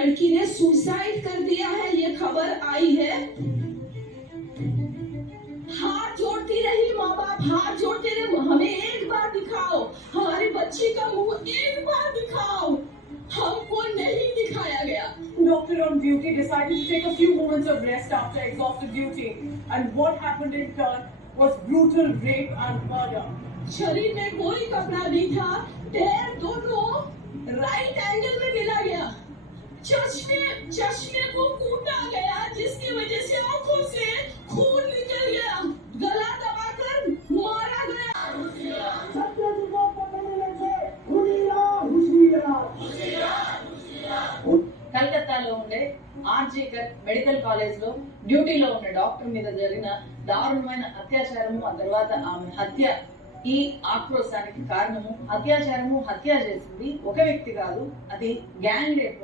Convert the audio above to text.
लड़की ने सुसाइड कर दिया है, ये खबर आई है। हाथ जोड़ती रही माँ बाप, हाथ जोड़ते रहे, हमें एक बार दिखाओ, हमारी बच्ची का मुंह एक बार दिखाओ। हमको नहीं दिखाया गया। Doctor on duty decided to take a few moments of rest after exhaustive duty, and what happened in turn was brutal rape and murder. शरीर में कोई कपड़ा नहीं था, पैर दोनों राइट एंगल में मिला गया, चश्मे को कूटा गया, जिसकी वजह से आंखों से खून निकल गया, गला दबाकर मारा गया। కలకత్తాలో ఉండే ఆర్జీకర్ మెడికల్ కాలేజ్ లో డ్యూటీలో ఉన్న డాక్టర్ మీద జరిగిన దారుణమైన అత్యాచారము, ఆ తర్వాత ఆమె హత్య ఈ ఆక్రోశానికి కారణము. అత్యాచారము, హత్య చేసింది ఒక వ్యక్తి కాదు, అది గ్యాంగ్ రేప్.